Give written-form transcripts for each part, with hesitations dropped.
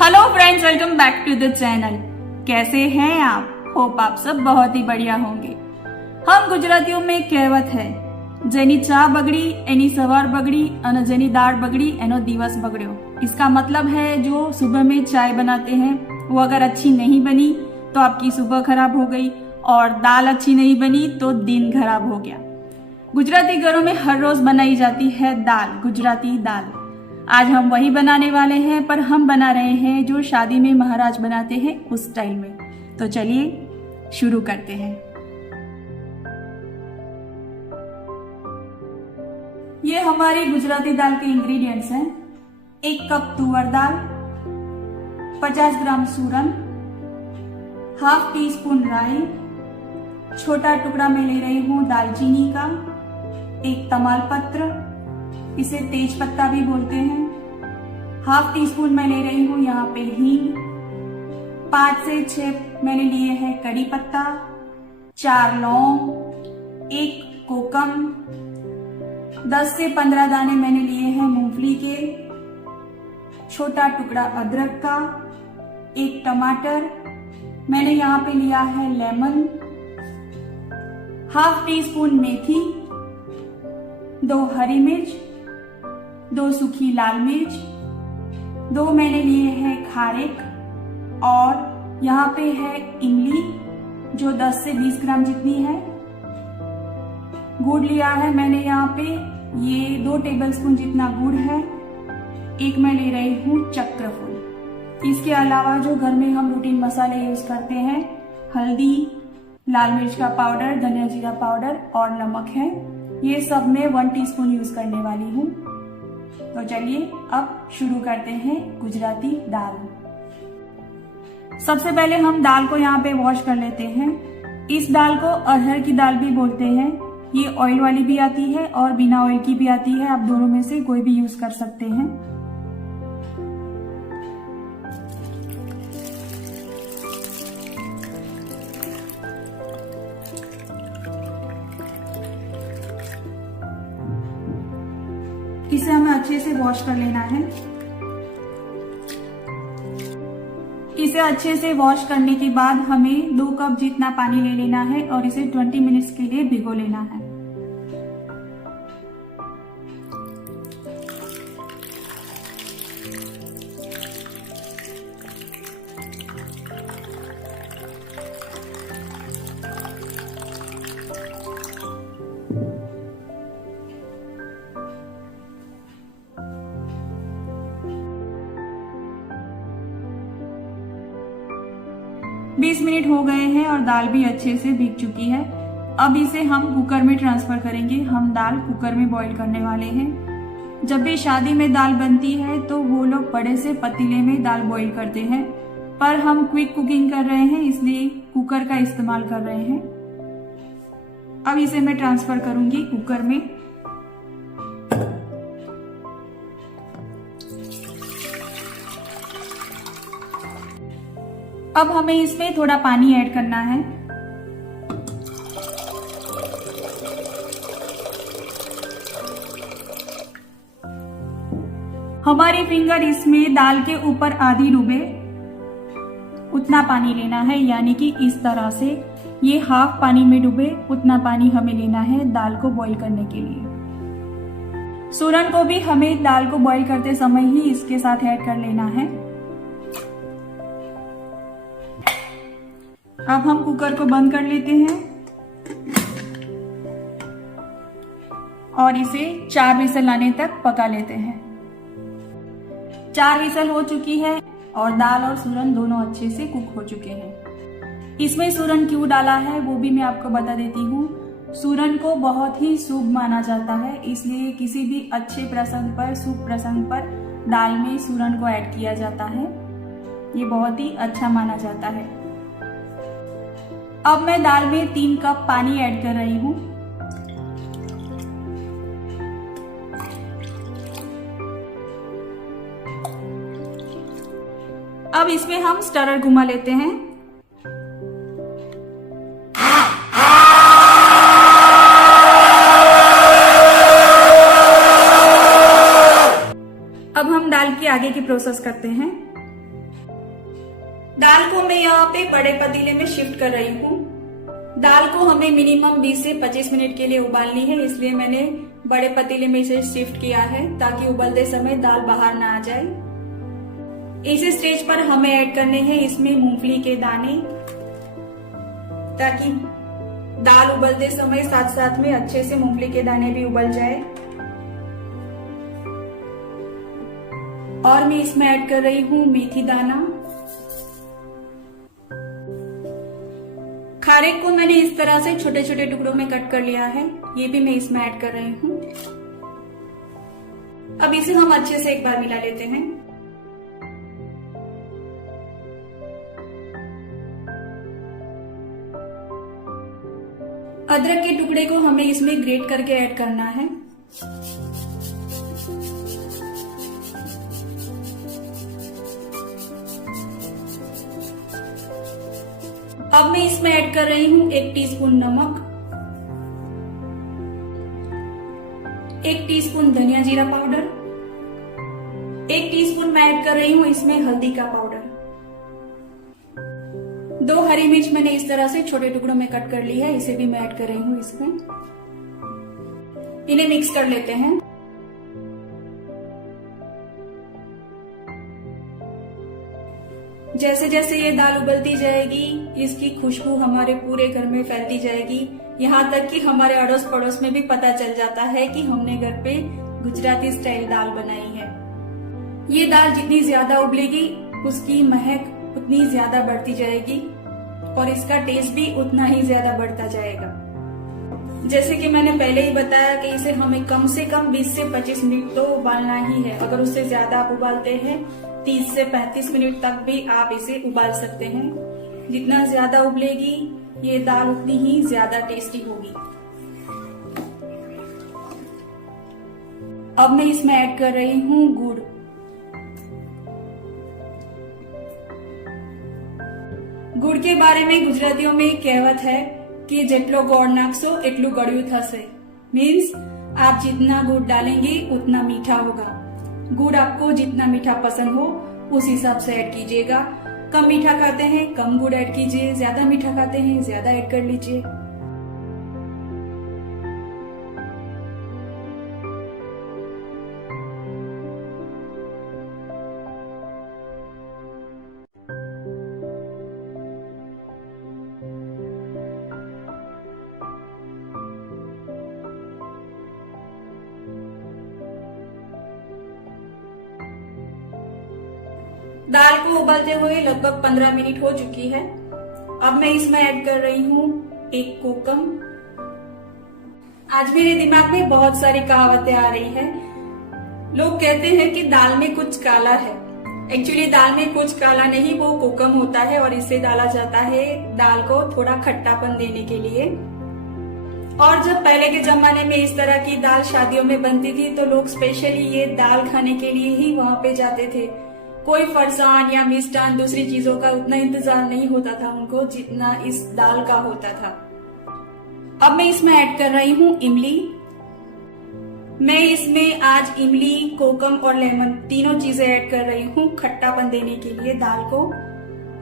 Hello friends, welcome back to the channel. कैसे हैं आप? होप आप सब बहुत ही बढ़िया होंगे। हम गुजरातियों में कहावत है, जेनी चा बगड़ी एनी सवार बगड़ी और जेनी दाल बगड़ी एनो दिवस बगड़ो। इसका मतलब है जो सुबह में चाय बनाते हैं वो अगर अच्छी नहीं बनी तो आपकी सुबह खराब हो गई, और दाल अच्छी नहीं बनी तो दिन खराब हो गया। गुजराती घरों में हर रोज बनाई जाती है दाल, गुजराती दाल। आज हम वही बनाने वाले हैं, पर हम बना रहे हैं जो शादी में महाराज बनाते हैं उस स्टाइल में। तो चलिए शुरू करते हैं। ये हमारी गुजराती दाल के इंग्रेडिएंट्स हैं। 1 कप तुअर दाल, 50 ग्राम सूरन, हाफ टी स्पून राई, छोटा टुकड़ा मैं ले रही हूँ दालचीनी का, 1 तमालपत्र, इसे तेज पत्ता भी बोलते हैं, हाफ टी स्पून मैं ले रही हूँ यहाँ पे हींग, 5 से 6 मैंने लिए हैं कड़ी पत्ता, 4 लौंग, 1 कोकम, 10 से 15 दाने मैंने लिए हैं मूंगफली के, छोटा टुकड़ा अदरक का, 1 टमाटर, मैंने यहाँ पे लिया है लेमन, हाफ टी स्पून मेथी, 2 हरी मिर्च, 2 सूखी लाल मिर्च, 2 मैंने लिए हैं खारेक, और यहाँ पे है इमली जो 10 से 20 ग्राम जितनी है। गुड़ लिया है मैंने यहाँ पे, ये 2 टेबलस्पून जितना गुड़ है। 1 मैं ले रही हूँ चक्रफूल। इसके अलावा जो घर में हम रूटीन मसाले यूज करते हैं, हल्दी, लाल मिर्च का पाउडर, धनिया जीरा पाउडर और नमक है। ये सब मैं 1 टीस्पून यूज करने वाली हूँ। तो चलिए अब शुरू करते हैं गुजराती दाल। सबसे पहले हम दाल को यहाँ पे वॉश कर लेते हैं। इस दाल को अरहर की दाल भी बोलते हैं। ये ऑयल वाली भी आती है और बिना ऑयल की भी आती है, आप दोनों में से कोई भी यूज कर सकते हैं। इसे हमें अच्छे से वॉश कर लेना है। इसे अच्छे से वॉश करने के बाद हमें 2 कप जितना पानी ले लेना है और इसे 20 मिनट्स के लिए भिगो लेना है। बीस मिनट हो गए हैं और दाल भी अच्छे से भीग चुकी है। अब इसे हम कुकर में ट्रांसफर करेंगे। हम दाल कुकर में बॉईल करने वाले हैं। जब भी शादी में दाल बनती है तो वो लोग बड़े से पतीले में दाल बॉईल करते हैं, पर हम क्विक कुकिंग कर रहे हैं इसलिए कुकर का इस्तेमाल कर रहे हैं। अब इसे मैं ट्रांसफर करूंगी कुकर में। अब हमें इसमें थोड़ा पानी ऐड करना है। हमारी फिंगर इसमें दाल के ऊपर आधी डूबे उतना पानी लेना है, यानी कि इस तरह से ये हाफ पानी में डूबे उतना पानी हमें लेना है दाल को बॉईल करने के लिए। सूरन को भी हमें दाल को बॉईल करते समय ही इसके साथ ऐड कर लेना है। अब हम कुकर को बंद कर लेते हैं और इसे 4 विसल आने तक पका लेते हैं। 4 विसल हो चुकी है और दाल और सूरन दोनों अच्छे से कुक हो चुके हैं। इसमें सूरन क्यों डाला है वो भी मैं आपको बता देती हूँ। सूरन को बहुत ही शुभ माना जाता है, इसलिए किसी भी अच्छे प्रसंग पर, शुभ प्रसंग पर दाल में सूरन को ऐड किया जाता है। ये बहुत ही अच्छा माना जाता है। अब मैं दाल में 3 कप पानी ऐड कर रही हूँ। अब इसमें हम स्टरर घुमा लेते हैं। अब हम दाल की आगे की प्रोसेस करते हैं। दाल को मैं यहाँ पे बड़े पतीले में शिफ्ट कर रही हूँ। दाल को हमें मिनिमम 20 से 25 मिनट के लिए उबालनी है, इसलिए मैंने बड़े पतीले में इसे शिफ्ट किया है ताकि उबलते समय दाल बाहर ना आ जाए। इस स्टेज पर हमें ऐड करने हैं इसमें मूंगफली के दाने, ताकि दाल उबलते समय साथ साथ में अच्छे से मूंगफली के दाने भी उबल जाए। और मैं इसमें ऐड कर रही हूँ मेथी दाना। खारेक को मैंने इस तरह से छोटे छोटे टुकड़ों में कट कर लिया है, ये भी मैं इसमें ऐड कर रही हूँ। अब इसे हम अच्छे से एक बार मिला लेते हैं। अदरक के टुकड़े को हमें इसमें ग्रेट करके ऐड करना है। अब मैं इसमें ऐड कर रही हूँ 1 टीस्पून नमक, 1 टीस्पून धनिया जीरा पाउडर, 1 टीस्पून मैं ऐड कर रही हूँ इसमें हल्दी का पाउडर। 2 हरी मिर्च मैंने इस तरह से छोटे टुकड़ों में कट कर ली है, इसे भी मैं ऐड कर रही हूँ इसमें। इन्हें मिक्स कर लेते हैं। जैसे जैसे ये दाल उबलती जाएगी, इसकी खुशबू हमारे पूरे घर में फैलती जाएगी, यहाँ तक कि हमारे अड़ोस पड़ोस में भी पता चल जाता है कि हमने घर पे गुजराती स्टाइल दाल बनाई है। ये दाल जितनी ज्यादा उबलेगी उसकी महक उतनी ज्यादा बढ़ती जाएगी और इसका टेस्ट भी उतना ही ज्यादा बढ़ता जाएगा। जैसे कि मैंने पहले ही बताया कि इसे हमें कम से कम 20 से 25 मिनट तो उबालना ही है। अगर उससे ज्यादा आप उबालते हैं 30 से 35 मिनट तक भी आप इसे उबाल सकते हैं। जितना ज्यादा उबलेगी ये दाल उतनी ही ज्यादा टेस्टी होगी। अब मैं इसमें ऐड कर रही हूँ गुड़। गुड़ के बारे में गुजरातियों में एक कहावत है कि जेटलो गोड़ नाखशो एटलू गड़िયું थशे। मीन्स आप जितना गुड़ डालेंगे उतना मीठा होगा। गुड़ आपको जितना मीठा पसंद हो उस हिसाब से ऐड कीजिएगा। कम मीठा खाते हैं कम गुड़ ऐड कीजिए, ज्यादा मीठा खाते हैं ज्यादा ऐड कर लीजिए। दाल को उबलते हुए लगभग 15 मिनट हो चुकी है। अब मैं इसमें ऐड कर रही हूँ 1 कोकम। आज मेरे दिमाग में बहुत सारी कहावतें आ रही है। लोग कहते हैं कि दाल में कुछ काला है। एक्चुअली दाल में कुछ काला नहीं, वो कोकम होता है और इसे डाला जाता है दाल को थोड़ा खट्टापन देने के लिए। और जब पहले के जमाने में इस तरह की दाल शादियों में बनती थी तो लोग स्पेशली ये दाल खाने के लिए ही वहां पे जाते थे। कोई फरसान या मिष्टान दूसरी चीजों का उतना इंतजार नहीं होता था उनको जितना इस दाल का होता था। अब मैं इसमें ऐड कर रही हूँ इमली। मैं इसमें आज इमली, कोकम और लेमन तीनों चीजें ऐड कर रही हूँ खट्टापन देने के लिए दाल को।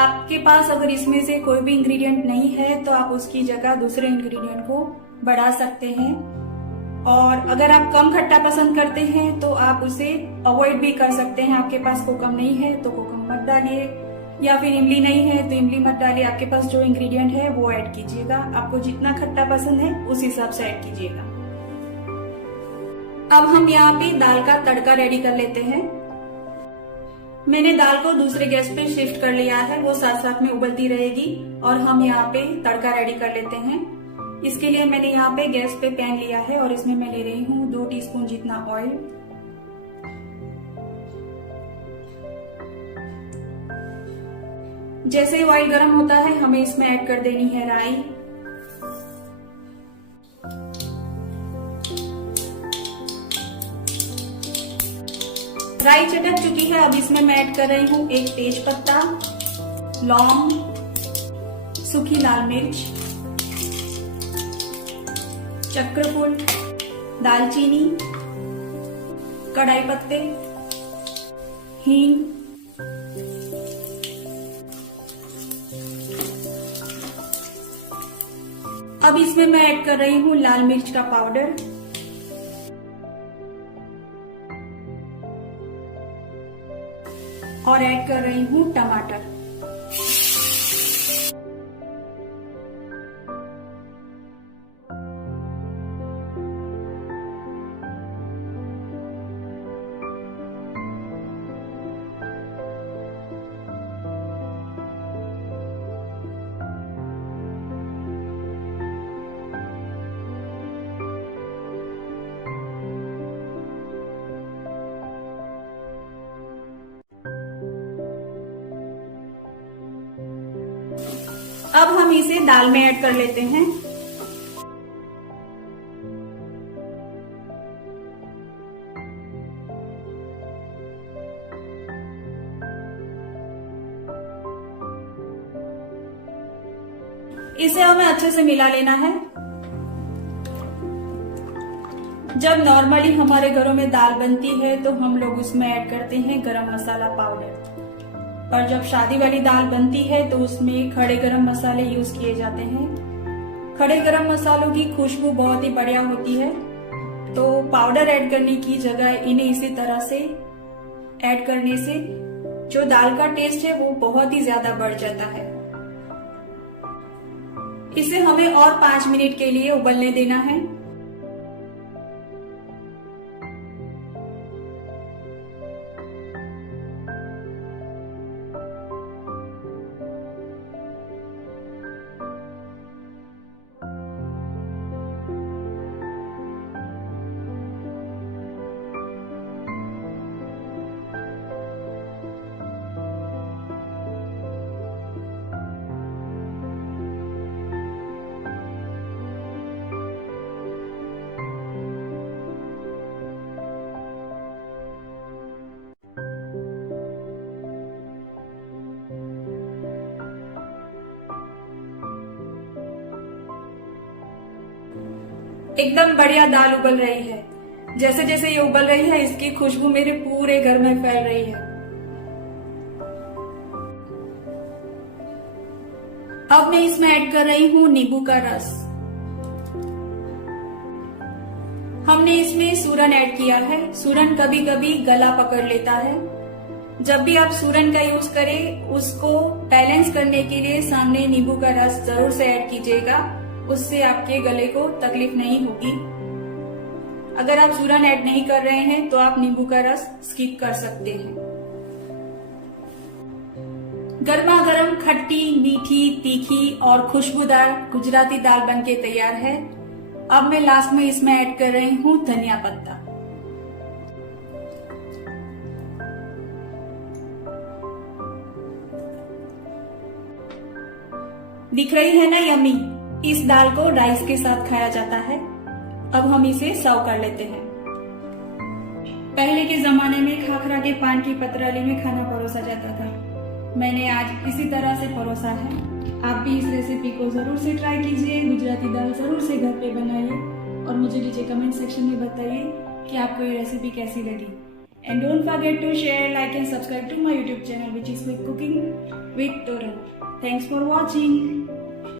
आपके पास अगर इसमें से कोई भी इंग्रेडिएंट नहीं है तो आप उसकी जगह दूसरे इंग्रेडिएंट को बढ़ा सकते हैं। और अगर आप कम खट्टा पसंद करते हैं तो आप उसे अवॉइड भी कर सकते हैं। आपके पास कोकम नहीं है तो कोकम मत डालिए, या फिर इमली नहीं है तो इमली मत डालिए। आपके पास जो इंग्रेडिएंट है वो ऐड कीजिएगा। आपको जितना खट्टा पसंद है उस हिसाब से ऐड कीजिएगा। अब हम यहाँ पे दाल का तड़का रेडी कर लेते हैं। मैंने दाल को दूसरे गैस पे शिफ्ट कर लिया है, वो साथ साथ में उबलती रहेगी और हम यहाँ पे तड़का रेडी कर लेते हैं। इसके लिए मैंने यहाँ पे गैस पे पैन लिया है और इसमें मैं ले रही हूँ 2 टीस्पून जितना ऑयल। जैसे ही ऑयल गर्म होता है हमें इसमें ऐड कर देनी है राई। राई चटक चुकी है। अब इसमें मैं ऐड कर रही हूँ 1 तेज पत्ता, लौंग, सूखी लाल मिर्च, चक्रफूल, दालचीनी, कड़ाई पत्ते, हींग, अब इसमें मैं ऐड कर रही हूँ लाल मिर्च का पाउडर, और ऐड कर रही हूँ टमाटर। अब हम इसे दाल में ऐड कर लेते हैं। इसे हमें अच्छे से मिला लेना है। जब नॉर्मली हमारे घरों में दाल बनती है तो हम लोग उसमें ऐड करते हैं गरम मसाला पाउडर, और जब शादी वाली दाल बनती है तो उसमें खड़े गरम मसाले यूज किए जाते हैं। खड़े गरम मसालों की खुशबू बहुत ही बढ़िया होती है, तो पाउडर ऐड करने की जगह इन्हें इसी तरह से ऐड करने से जो दाल का टेस्ट है वो बहुत ही ज्यादा बढ़ जाता है। इसे हमें और 5 मिनट के लिए उबलने देना है। एकदम बढ़िया दाल उबल रही है। जैसे जैसे ये उबल रही है इसकी खुशबू मेरे पूरे घर में फैल रही है। अब मैं इसमें ऐड कर रही हूँ नींबू का रस। हमने इसमें सूरन ऐड किया है। सूरन कभी कभी गला पकड़ लेता है। जब भी आप सूरन का यूज करें उसको बैलेंस करने के लिए सामने नींबू का रस जरूर से ऐड कीजिएगा, उससे आपके गले को तकलीफ नहीं होगी। अगर आप सूरन ऐड नहीं कर रहे हैं तो आप नींबू का रस स्किप कर सकते हैं। गर्मा गर्म खट्टी, मीठी, तीखी और खुशबूदार गुजराती दाल बनके तैयार है। अब मैं लास्ट में इसमें ऐड कर रही हूँ धनिया पत्ता। दिख रही है ना यम्मी। इस दाल को राइस के साथ खाया जाता है। अब हम इसे सर्व कर लेते हैं। पहले के जमाने में खाखरा के पान की पतराली में खाना परोसा जाता था। मैंने आज इसी तरह से परोसा है। आप भी इस रेसिपी को जरूर से ट्राई कीजिए। गुजराती दाल जरूर से घर पे बनाइए और मुझे नीचे कमेंट सेक्शन में बताइए कि आपको ये रेसिपी कैसी लगी। And don't forget to share, like and subscribe to my YouTube channel which is Quick Cooking with Toran. Thanks for watching.